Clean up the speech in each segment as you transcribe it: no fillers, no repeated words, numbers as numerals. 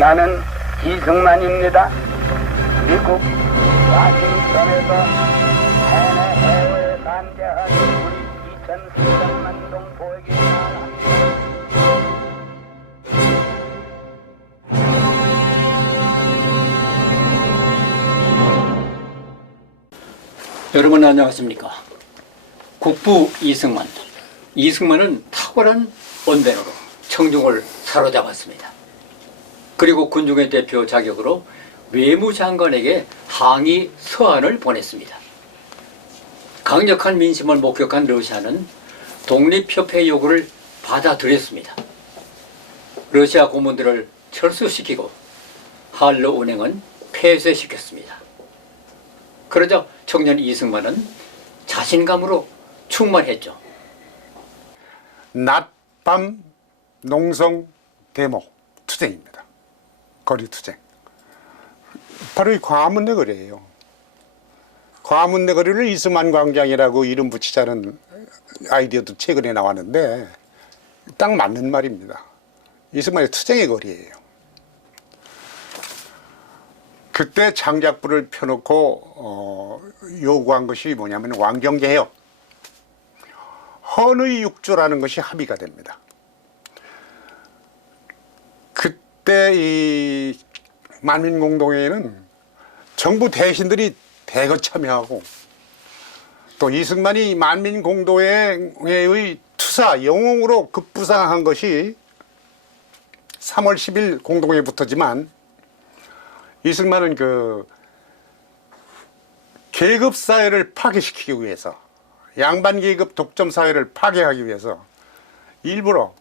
나는 이승만입니다. 미국 와싱턴에서 해외에 반대한 우리 2,300만 동 보액이 나갑니다. 여러분 안녕하십니까. 국부 이승만. 이승만은 탁월한 언변으로 청중을 사로잡았습니다. 그리고 군중의 대표 자격으로 외무장관에게 항의 서한을 보냈습니다. 강력한 민심을 목격한 러시아는 독립협회 요구를 받아들였습니다. 러시아 고문들을 철수시키고 한러 운행은 폐쇄시켰습니다. 그러자 청년 이승만은 자신감으로 충만했죠. 낮밤 농성 데모 투쟁입니다. 거리 투쟁. 바로 이 광화문내 거리예요. 광화문내 거리를 이승만 광장이라고 이름 붙이자는 아이디어도 최근에 나왔는데 딱 맞는 말입니다. 이승만의 투쟁의 거리예요. 그때 장작불을 펴놓고 요구한 것이 뭐냐면 왕정개혁, 헌의 육조라는 것이 합의가 됩니다. 그때 이 만민공동회에는 정부 대신들이 대거 참여하고 또 이승만이 만민공동회의 투사 영웅으로 급부상한 것이 3월 10일 공동회부터지만 이승만은 그 계급사회를 파괴시키기 위해서 양반계급 독점사회를 파괴하기 위해서 일부러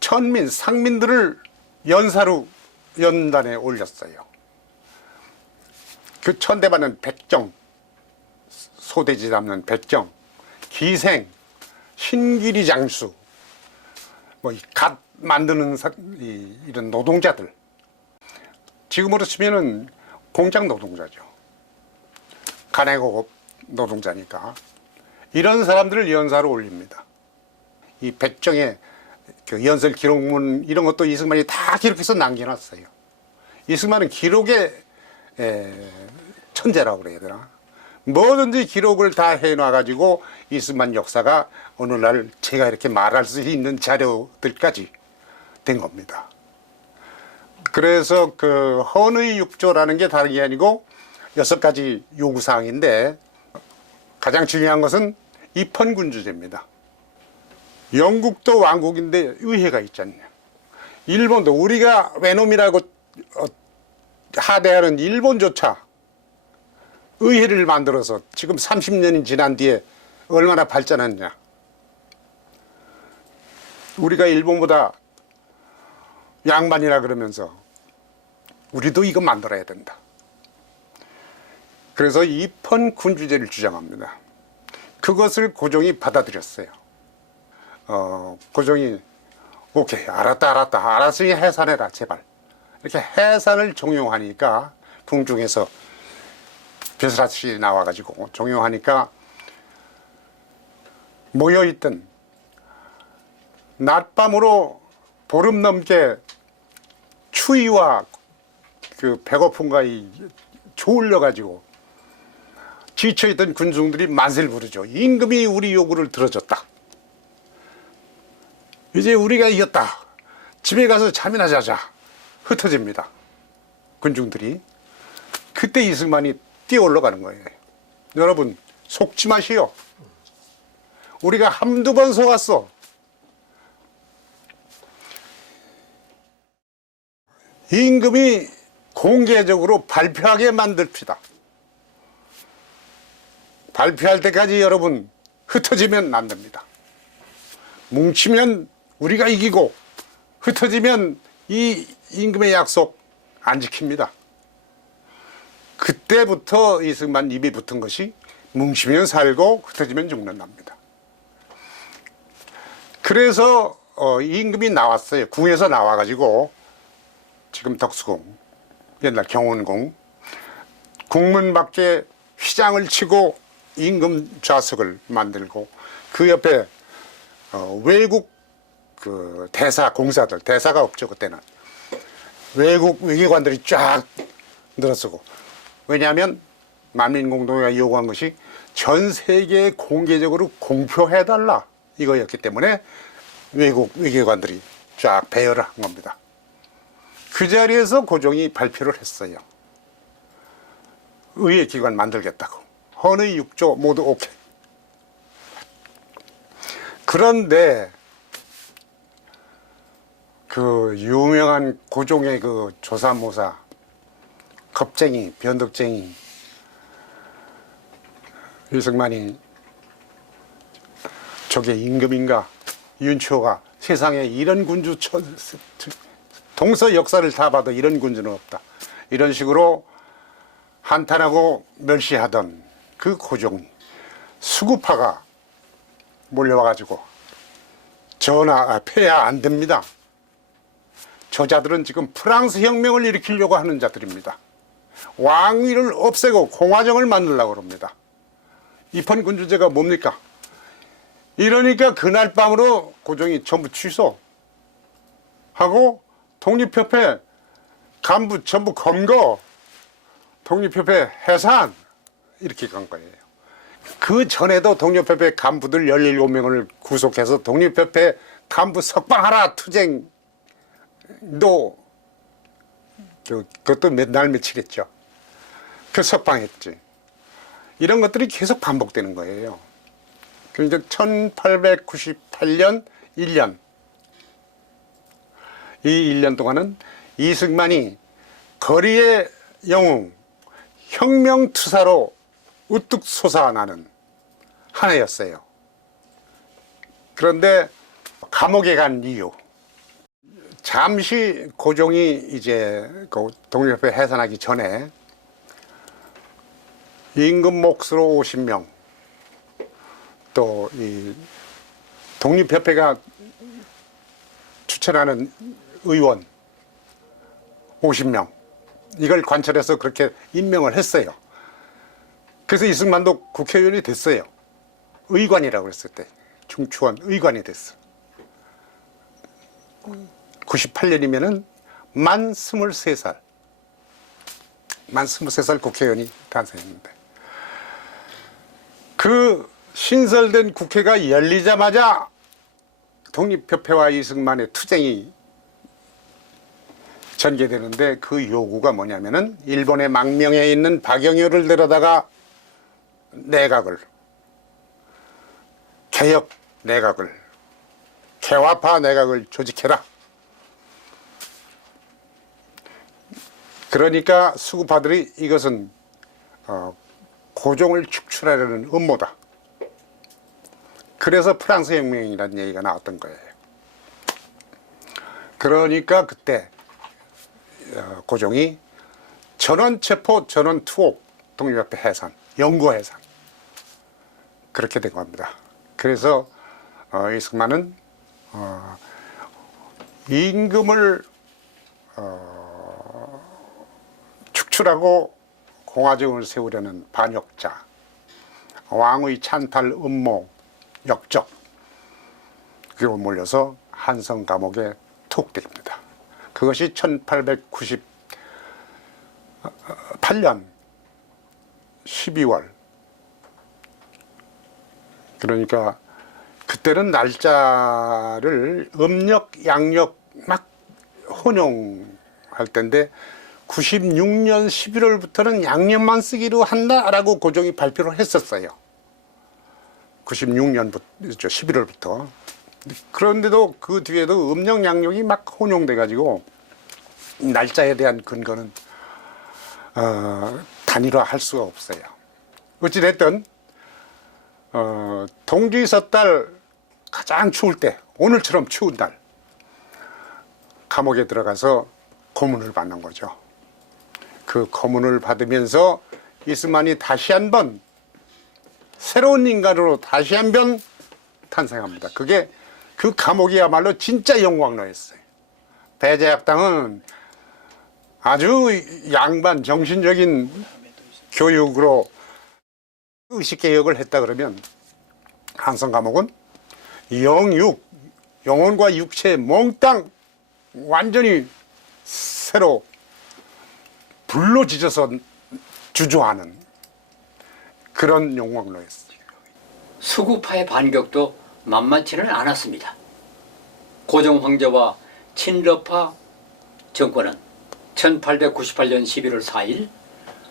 천민, 상민들을 연사로 연단에 올렸어요. 그 천대받는 백정, 소돼지 잡는 백정, 기생, 신기리 장수, 뭐 갓 만드는 이런 노동자들, 지금으로 치면은 공장 노동자죠. 간해고급 노동자니까 이런 사람들을 연사로 올립니다. 이 백정의 그 연설 기록문 이런 것도 이승만이 다 기록해서 남겨놨어요. 이승만은 기록의 천재라고 그래야 되나? 뭐든지 기록을 다 해놔가지고 이승만 역사가 오늘날 제가 이렇게 말할 수 있는 자료들까지 된 겁니다. 그래서 그 헌의 육조라는 게 다른 게 아니고 6가지 요구사항인데 가장 중요한 것은 입헌군주제입니다. 영국도 왕국인데 의회가 있지 않냐. 일본도 우리가 외놈이라고 하대하는 일본조차 의회를 만들어서 지금 30년이 지난 뒤에 얼마나 발전했냐. 우리가 일본보다 양반이라 그러면서 우리도 이거 만들어야 된다. 그래서 입헌군주제를 주장합니다. 그것을 고종이 받아들였어요. 고종이 오케이 알았다 알았으니 해산해라 제발 이렇게 해산을 종용하니까 궁중에서 벼슬아치 나와가지고 종용하니까 모여있던 낮밤으로 보름 넘게 추위와 그 배고픔과 졸려가지고 지쳐있던 군중들이 만세를 부르죠. 임금이 우리 요구를 들어줬다. 이제 우리가 이겼다. 집에 가서 잠이나 자자. 흩어집니다. 군중들이. 그때 이승만이 뛰어 올라가는 거예요. 여러분 속지 마시오. 우리가 한두 번 속았어. 임금이 공개적으로 발표하게 만듭시다. 발표할 때까지 여러분 흩어지면 안 됩니다. 뭉치면 우리가 이기고 흩어지면 이 임금의 약속 안 지킵니다. 그때부터 이승만 입이 붙은 것이 뭉치면 살고 흩어지면 죽는답니다. 그래서 임금이 나왔어요. 궁에서 나와가지고 지금 덕수궁, 옛날 경운궁, 궁문 밖에 휘장을 치고 임금 좌석을 만들고 그 옆에 외국 그 대사 공사들, 대사가 없죠 그때는, 외국 외교관들이 쫙 늘어서고, 왜냐하면 만민공동회가 요구한 것이 전 세계에 공개적으로 공표해달라 이거였기 때문에 외국 외교관들이 쫙 배열을 한 겁니다. 그 자리에서 고종이 발표를 했어요. 의회기관 만들겠다고. 헌의 6조 모두 오케이. 그런데 그 유명한 고종의 그 조사모사, 겁쟁이, 변덕쟁이 이승만이 저게 임금인가 윤초가 세상에 이런 군주, 동서 역사를 다 봐도 이런 군주는 없다, 이런 식으로 한탄하고 멸시하던 그 고종, 수구파가 몰려와가지고 전하 폐하 안 됩니다. 저자들은 지금 프랑스 혁명을 일으키려고 하는 자들입니다. 왕위를 없애고 공화정을 만들려고 합니다. 입헌 군주제가 뭡니까? 이러니까 그날 밤으로 고종이 전부 취소하고 독립협회 간부 전부 검거, 독립협회 해산 이렇게 간 거예요. 그 전에도 독립협회 간부들 17명을 구속해서 독립협회 간부 석방하라 투쟁도 그것도 몇 날 며칠 했죠. 그 석방했지. 이런 것들이 계속 반복되는 거예요. 그러니까 1898년 1년, 이 1년 동안은 이승만이 거리의 영웅, 혁명투사로 우뚝 솟아나는 한 해였어요. 그런데 감옥에 간 이유, 잠시 고종이 이제 그 독립협회 해산하기 전에 임금 몫으로 50명, 또 이 독립협회가 추천하는 의원 50명, 이걸 관철해서 그렇게 임명을 했어요. 그래서 이승만도 국회의원이 됐어요. 의관이라고 그랬을 때, 중추원 의관이 됐어. 98년이면은 만 23살. 만 23살 국회의원이 탄생했는데, 그 신설된 국회가 열리자마자 독립협회와 이승만의 투쟁이 전개되는데, 그 요구가 뭐냐면은 일본의 망명에 있는 박영효를 데려다가 내각을, 개혁 내각을, 개화파 내각을 조직해라. 그러니까 수구파들이 이것은 고종을 축출하려는 음모다. 그래서 프랑스 혁명이라는 얘기가 나왔던 거예요. 그러니까 그때 고종이 전원 체포, 전원 투옥, 독립협회 해산, 영구 해산, 그렇게 된 겁니다. 그래서 이승만은 임금을 축출하고 공화정을 세우려는 반역자, 왕의 찬탈 음모, 역적, 그리고 몰려서 한성 감옥에 투옥됩니다. 그것이 1898년 12월. 그러니까 그때는 날짜를 음력, 양력 막 혼용할 때인데 96년 11월부터는 양력만 쓰기로 한다라고 고종이 발표를 했었어요. 96년부터 11월부터. 그런데도 그 뒤에도 음력, 양력이 막 혼용돼 가지고 날짜에 대한 근거는 단일화할 수가 없어요. 어찌됐든 동지 섣달 가장 추울 때, 오늘처럼 추운 날 감옥에 들어가서 고문을 받는 거죠. 그 고문을 받으면서 이승만이 다시 한번 새로운 인간으로 다시 한번 탄생합니다. 그게 그 감옥이야말로 진짜 영광로였어요. 배제학당은 아주 양반 정신적인 교육으로 의식개혁을 했다 그러면, 한성 감옥은 영육, 영혼과 육체 몽땅 완전히 새로 불로지져서 주저하는 그런 용광로였어요. 수구파의 반격도 만만치는 않았습니다. 고종 황제와 친러파 정권은 1898년 11월 4일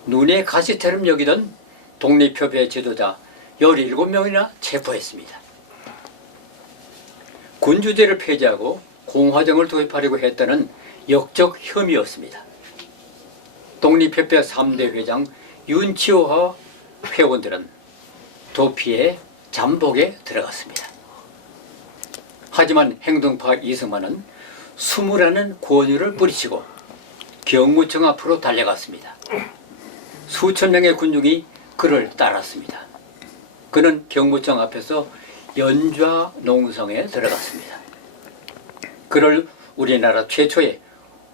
눈의 가시처럼 여기던 독립협의 지도자 17명이나 체포했습니다. 군주제를 폐지하고 공화정을 도입하려고 했다는 역적 혐의였습니다. 독립협회 3대 회장 윤치호와 회원들은 도피해 잠복에 들어갔습니다. 하지만 행동파 이승만은 수무라는 권유를 뿌리치고 경무청 앞으로 달려갔습니다. 수천 명의 군중이 그를 따랐습니다. 그는 경무청 앞에서 연좌 농성에 들어갔습니다. 그를 우리나라 최초의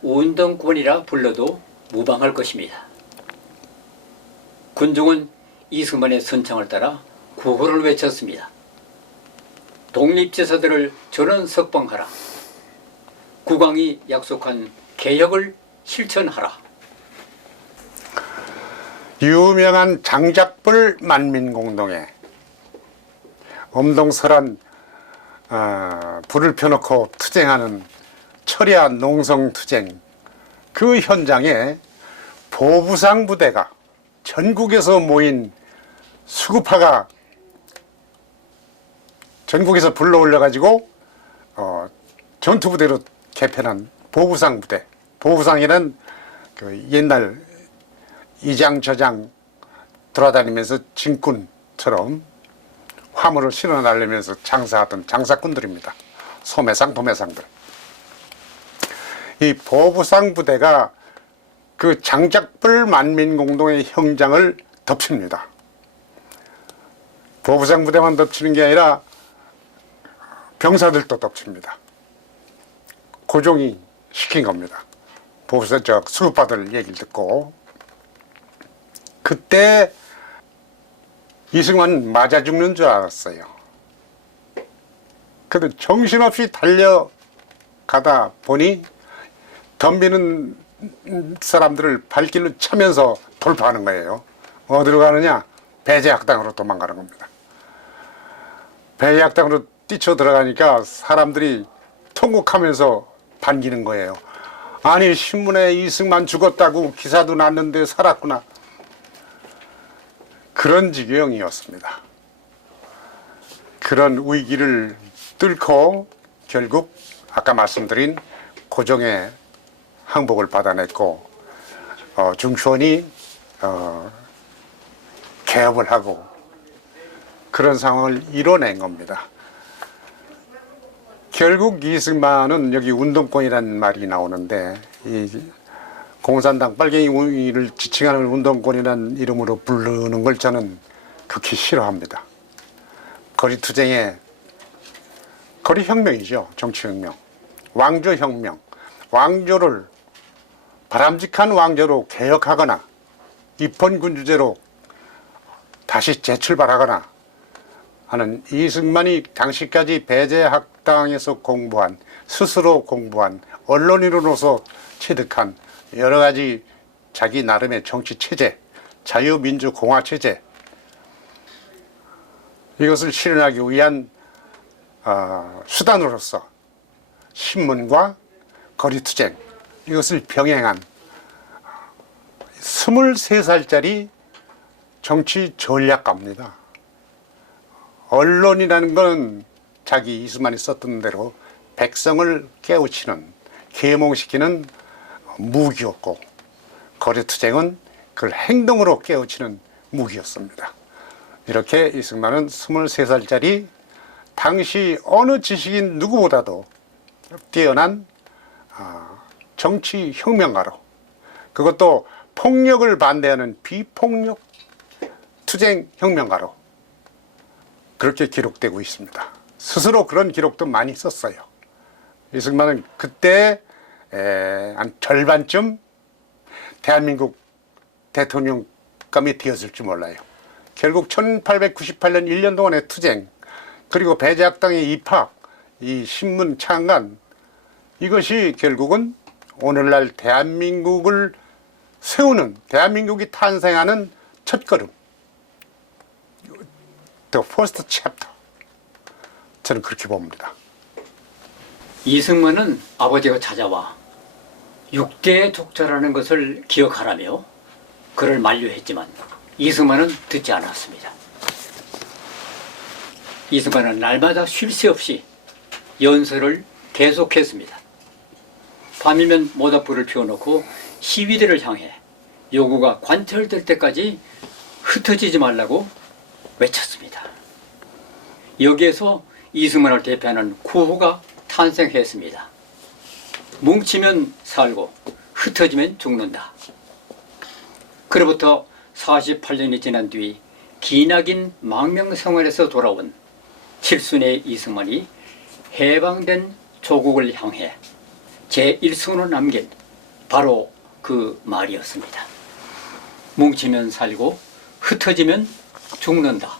운동권이라 불러도 무방할 것입니다. 군중은 이승만의 선창을 따라 구호를 외쳤습니다. 독립제사들을 전원 석방하라. 국왕이 약속한 개혁을 실천하라. 유명한 장작불 만민공동에 엄동설한 불을 펴놓고 투쟁하는 철야 농성투쟁, 그 현장에 보부상 부대가 전국에서 모인 수구파가 전국에서 불러올려 가지고 전투부대로 개편한 보부상 부대. 보부상이란 그 옛날 이장 저장 돌아다니면서 진군처럼 화물을 실어 날리면서 장사하던 장사꾼들입니다. 소매상, 도매상들. 이 보부상 부대가 그 장작불 만민공동의 형장을 덮칩니다. 보부상 부대만 덮치는 게 아니라 병사들도 덮칩니다. 고종이 시킨 겁니다. 보부상 수급파들 얘기를 듣고. 그때 이승만 맞아 죽는 줄 알았어요. 근데 정신없이 달려가다 보니 덤비는 사람들을 발길로 차면서 돌파하는 거예요. 어디로 가느냐? 배제학당으로 도망가는 겁니다. 배제학당으로 뛰쳐 들어가니까 사람들이 통곡하면서 반기는 거예요. 아니, 신문에 이승만 죽었다고 기사도 났는데 살았구나. 그런 지경이었습니다. 그런 위기를 뚫고 결국 아까 말씀드린 고종의 항복을 받아냈고 중추원이 개업을 하고 그런 상황을 이뤄낸 겁니다. 결국 이승만은 여기 운동권이라는 말이 나오는데 이 공산당 빨갱이를 지칭하는 운동권이라는 이름으로 부르는 걸 저는 극히 싫어합니다. 거리투쟁의 거리혁명이죠. 정치혁명. 왕조혁명. 왕조를 바람직한 왕조로 개혁하거나 입헌군주제로 다시 재출발하거나 하는 이승만이 당시까지 배제학당에서 공부한, 스스로 공부한, 언론인으로서 체득한 여러 가지 자기 나름의 정치 체제, 자유민주공화 체제, 이것을 실현하기 위한 수단으로서 신문과 거리투쟁, 이것을 병행한 23살짜리 정치 전략가입니다. 언론이라는 건 자기 이승만이 썼던 대로 백성을 깨우치는, 계몽시키는 무기였고, 거리투쟁은 그걸 행동으로 깨우치는 무기였습니다. 이렇게 이승만은 23살짜리 당시 어느 지식인 누구보다도 뛰어난 정치 혁명가로, 그것도 폭력을 반대하는 비폭력 투쟁 혁명가로 그렇게 기록되고 있습니다. 스스로 그런 기록도 많이 썼어요. 이승만은 그때 한 절반쯤 대한민국 대통령감이 되었을지 몰라요. 결국 1898년 1년 동안의 투쟁, 그리고 배제학당의 입학, 이 신문 창간, 이것이 결국은 오늘날 대한민국을 세우는, 대한민국이 탄생하는 첫걸음, The First Chapter. 저는 그렇게 봅니다. 이승만은 아버지가 찾아와 6대의 족자라는 것을 기억하라며 그를 만류했지만 이승만은 듣지 않았습니다. 이승만은 날마다 쉴 새 없이 연설을 계속했습니다. 밤이면 모닥불을 피워놓고 시위대를 향해 요구가 관철될 때까지 흩어지지 말라고 외쳤습니다. 여기에서 이승만을 대표하는 구호가 탄생했습니다. 뭉치면 살고 흩어지면 죽는다. 그로부터 48년이 지난 뒤 기나긴 망명생활에서 돌아온 칠순의 이승만이 해방된 조국을 향해 제1성으로 남긴 바로 그 말이었습니다. 뭉치면 살고 흩어지면 죽는다.